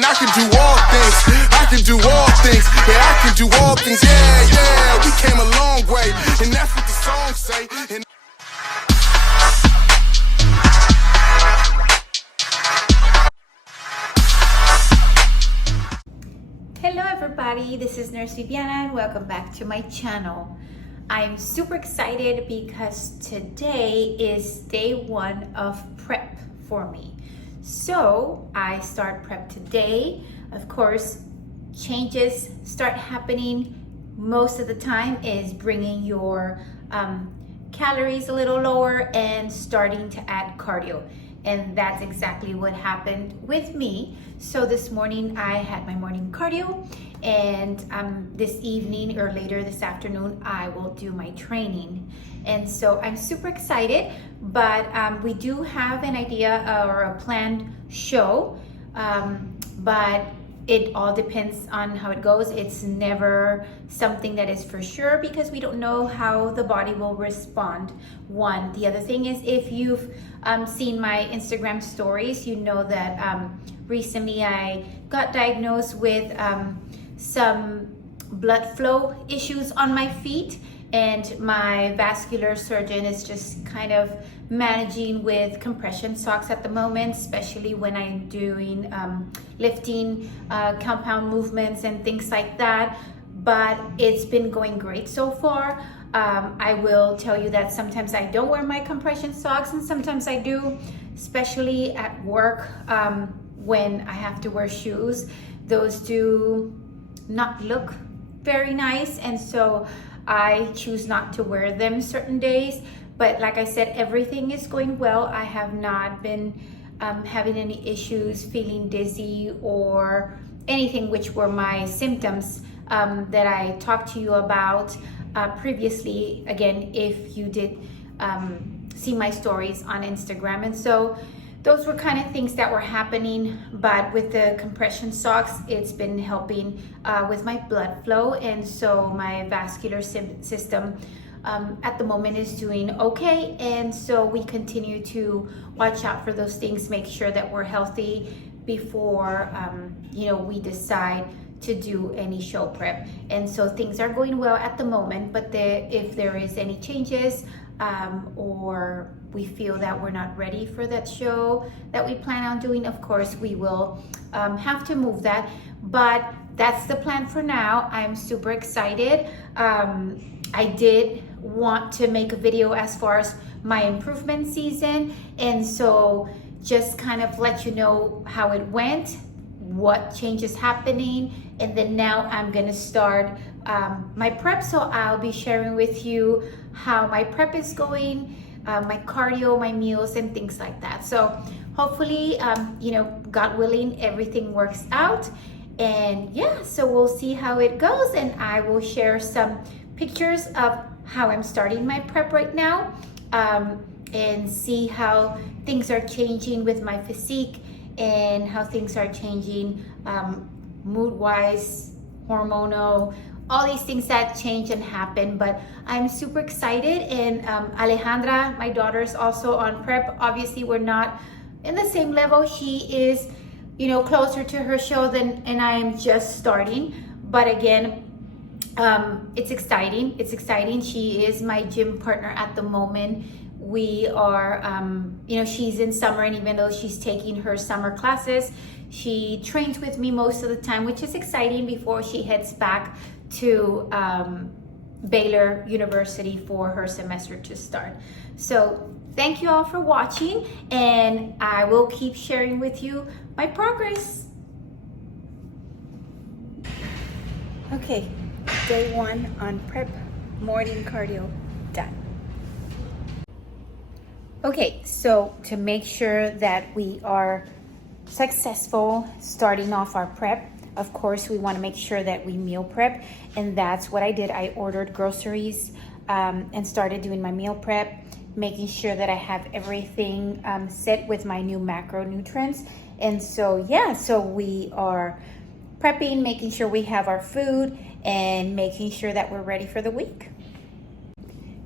and I can do all things. I can do all things. Yeah, I can do all things. Yeah, yeah, we came a long way, and that's what the song say. And hello everybody, this is Nurse Viviana and welcome back to my channel. I'm super excited because today is day one of prep for me. So I start prep today. Of course, changes start happening most of the time is bringing your calories a little lower and starting to add cardio. And that's exactly what happened with me. So this morning I had my morning cardio, and this evening or later this afternoon I will do my training. And so I'm super excited, but we do have an idea or a planned show, but it all depends on how it goes. It's never something that is for sure because we don't know how the body will respond. One. The other thing is, if you've seen my Instagram stories, you know that recently I got diagnosed with some blood flow issues on my feet, and my vascular surgeon is just kind of managing with compression socks at the moment, especially when I'm doing lifting compound movements and things like that. But it's been going great so far. I will tell you that sometimes I don't wear my compression socks and sometimes I do, especially at work when I have to wear shoes. Those do not look very nice, and so I choose not to wear them certain days. But like I said, everything is going well. I have not been having any issues, feeling dizzy or anything, which were my symptoms that I talked to you about previously, again, if you did see my stories on Instagram. And so those were kind of things that were happening, but with the compression socks, it's been helping with my blood flow. And so my vascular system at the moment is doing okay. And so we continue to watch out for those things, make sure that we're healthy before, we decide to do any show prep. And so things are going well at the moment, but if there is any changes or we feel that we're not ready for that show that we plan on doing, of course we will have to move that. But that's the plan for now. I'm super excited. I did want to make a video as far as my improvement season, and so just kind of let you know how it went, what changes happening, and then now I'm gonna start my prep. So I'll be sharing with you how my prep is going, my cardio, my meals, and things like that. So hopefully, God willing, everything works out. And yeah, so we'll see how it goes, and I will share some pictures of how I'm starting my prep right now, and see how things are changing with my physique and how things are changing mood-wise, hormonal, all these things that change and happen. But I'm super excited. And Alejandra, my daughter, is also on prep. Obviously, we're not in the same level. She is, closer to her show and I am just starting. But again, it's exciting. It's exciting. She is my gym partner at the moment. We are, she's in summer, and even though she's taking her summer classes, she trains with me most of the time, which is exciting before she heads back to Baylor University for her semester to start. So thank you all for watching, and I will keep sharing with you my progress. Okay, day one on prep, morning cardio done. Okay, so to make sure that we are successful starting off our prep, of course, we want to make sure that we meal prep, and that's what I did. I ordered groceries and started doing my meal prep, making sure that I have everything set with my new macronutrients. And so, yeah, so we are prepping, making sure we have our food, and making sure that we're ready for the week.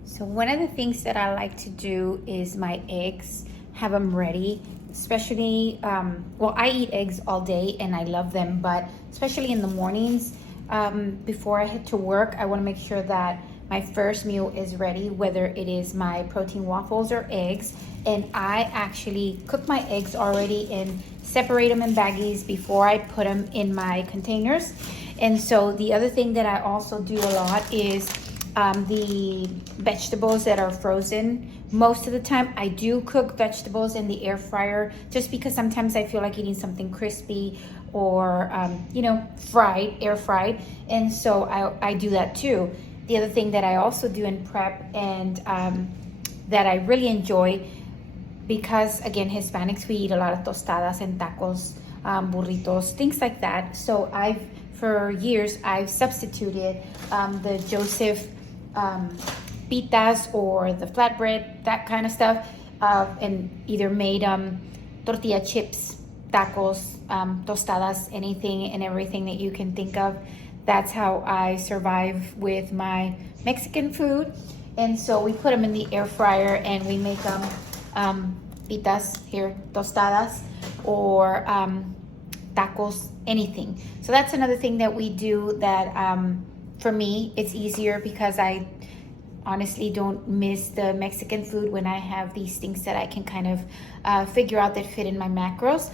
So one of the things that I like to do is my eggs, have them ready especially, well, I eat eggs all day and I love them, but especially in the mornings, before I head to work, I want to make sure that my first meal is ready, whether it is my protein waffles or eggs. And I actually cook my eggs already and separate them in baggies before I put them in my containers. And so the other thing that I also do a lot is the vegetables that are frozen. Most of the time I do cook vegetables in the air fryer, just because sometimes I feel like eating something crispy or fried, air fried. And so I do that too. The other thing that I also do in prep, and that I really enjoy, because again, Hispanics, we eat a lot of tostadas and tacos, burritos, things like that. So for years, I've substituted the Joseph pitas or the flatbread, that kind of stuff, and either made tortilla chips, tacos, tostadas, anything and everything that you can think of. That's how I survive with my Mexican food. And so we put them in the air fryer and we make them pitas here, tostadas, or tacos, anything. So that's another thing that we do that for me, it's easier because I honestly don't miss the Mexican food when I have these things that I can kind of figure out that fit in my macros.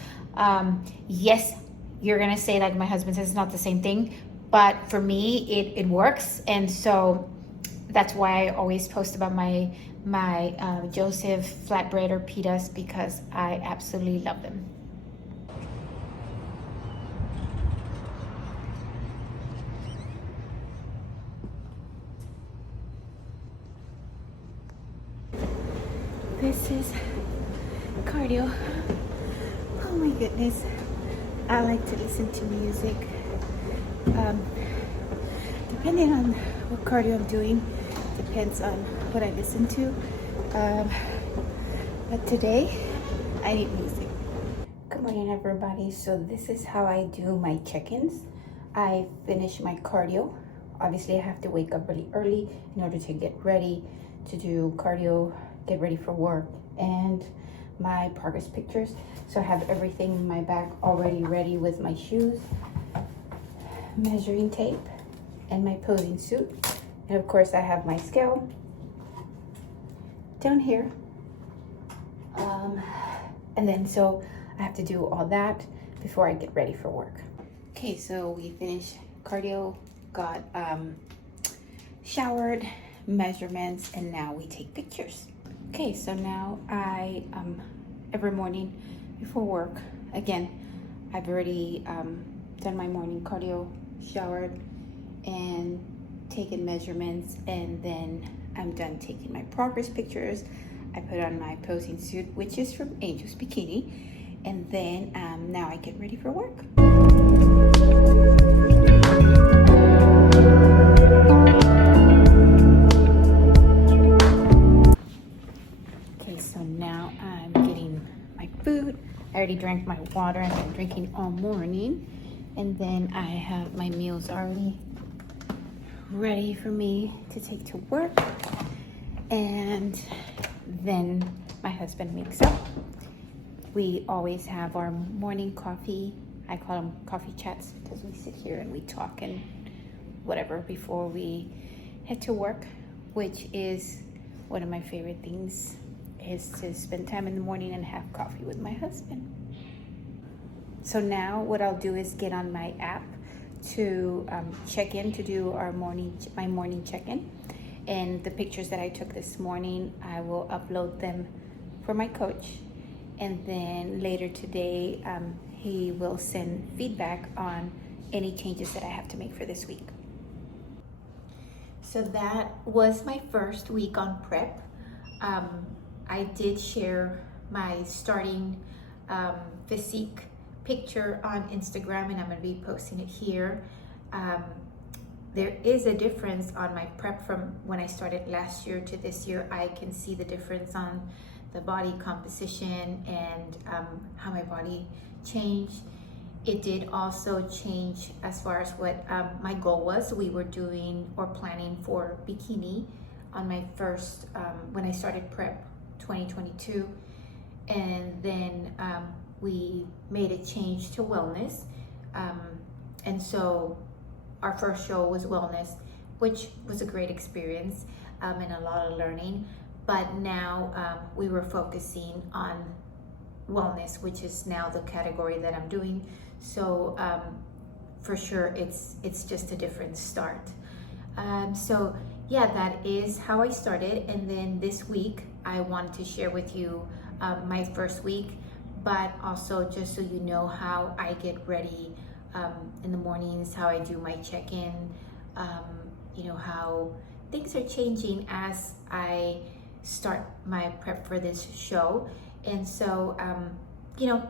Yes, you're gonna say, like my husband says, it's not the same thing, but for me, it works. And so that's why I always post about my Joseph flatbread or pitas, because I absolutely love them. This is cardio. Oh my goodness. I like to listen to music. Depending on what cardio I'm doing, depends on what I listen to. But today, I need music. Good morning, everybody. So this is how I do my check-ins. I finish my cardio. Obviously, I have to wake up really early in order to get ready to do cardio, get ready for work, and my progress pictures. So I have everything in my bag already ready with my shoes, measuring tape, and my posing suit. And of course I have my scale down here. And then so I have to do all that before I get ready for work. Okay, so we finished cardio, got showered, measurements, and now we take pictures. Okay, so now I every morning before work, again, I've already done my morning cardio, showered, and taken measurements, and then I'm done taking my progress pictures. I put on my posing suit, which is from Angel's Bikini, and then now I get ready for work. Okay, so now I'm getting my food. I already drank my water. I've been drinking all morning. And then I have my meals already ready for me to take to work. And then my husband wakes up. We always have our morning coffee. I call them coffee chats, because we sit here and we talk and whatever before we head to work, which is one of my favorite things, is to spend time in the morning and have coffee with my husband. So now what I'll do is get on my app to check in, to do my morning check-in. And the pictures that I took this morning, I will upload them for my coach. And then later today, he will send feedback on any changes that I have to make for this week. So that was my first week on prep. I did share my starting physique picture on Instagram, and I'm going to be posting it here. There is a difference on my prep from when I started last year to this year. I can see the difference on the body composition and how my body changed. It did also change as far as what my goal was. We were doing or planning for bikini on my first, when I started prep 2022. and then we made a change to wellness. And so our first show was wellness, which was a great experience and a lot of learning. But now we were focusing on wellness, which is now the category that I'm doing. So for sure, it's just a different start. So yeah, that is how I started. And then this week, I wanted to share with you my first week, but also just so you know how I get ready in the mornings, how I do my check-in, you know, how things are changing as I start my prep for this show. And so, you know,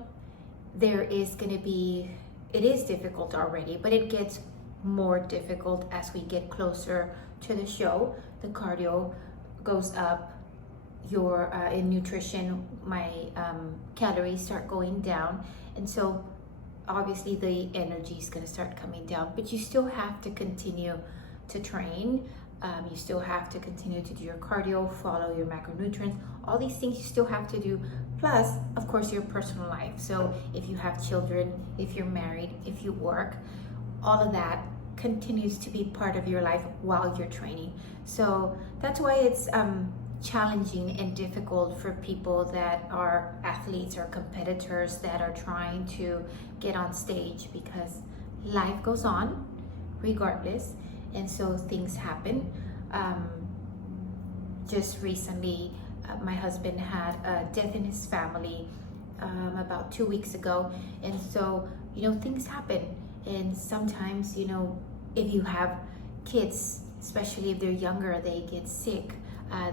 it is difficult already, but it gets more difficult as we get closer to the show. The cardio goes up, in nutrition, my calories start going down. And so obviously the energy is going to start coming down, but you still have to continue to train. You still have to continue to do your cardio, follow your macronutrients, all these things you still have to do. Plus, of course, your personal life. So if you have children, if you're married, if you work, all of that continues to be part of your life while you're training. So that's why it's challenging and difficult for people that are athletes or competitors that are trying to get on stage, because life goes on regardless. And so things happen. Just recently, my husband had a death in his family about 2 weeks ago. And so, you know, things happen. And sometimes, you know, if you have kids, especially if they're younger, they get sick.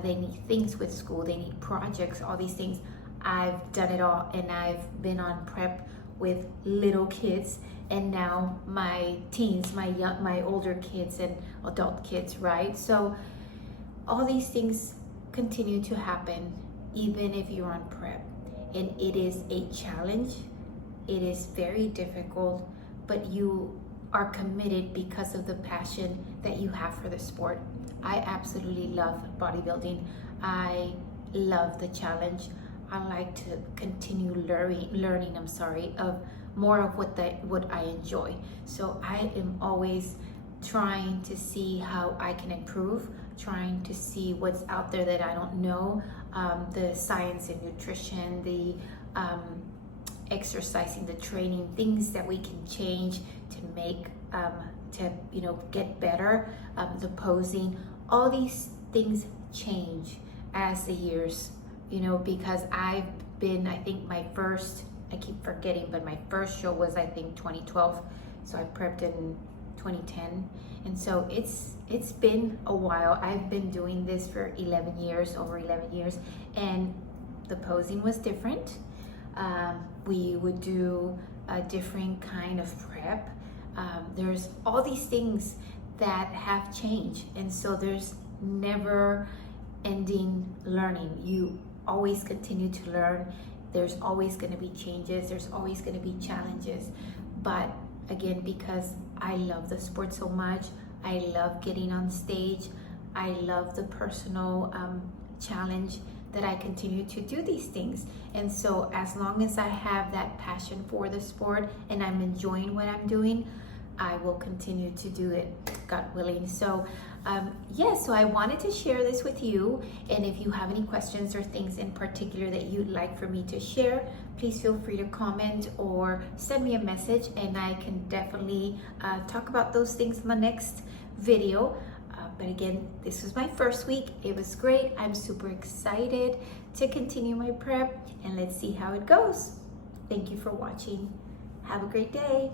They need things with school, they need projects, all these things. I've done it all, and I've been on prep with little kids, and now my teens, my older kids and adult kids, right? So all these things continue to happen even if you're on prep, and it is a challenge. It is very difficult, but you are committed because of the passion that you have for the sport. I absolutely love bodybuilding. I love the challenge. I like to continue learning of more of what I enjoy. So I am always trying to see how I can improve, trying to see what's out there that I don't know, the science in nutrition, the exercising, the training, things that we can change to make to, you know, get better, the posing, all these things change as the years, you know, because I think I keep forgetting, but my first show was, I think, 2012. So I prepped in 2010. And so it's been a while. I've been doing this for over 11 years, and the posing was different. We would do a different kind of prep. There's all these things that have changed, and so there's never ending learning. You always continue to learn. There's always going to be changes, there's always going to be challenges. But again, because I love the sport so much, I love getting on stage, I love the personal challenge, that I continue to do these things. And so as long as I have that passion for the sport and I'm enjoying what I'm doing, I will continue to do it, God willing. So so I wanted to share this with you. And if you have any questions or things in particular that you'd like for me to share, please feel free to comment or send me a message, and I can definitely talk about those things in the next video. But again, this was my first week. It was great. I'm super excited to continue my prep, and let's see how it goes. Thank you for watching. Have a great day.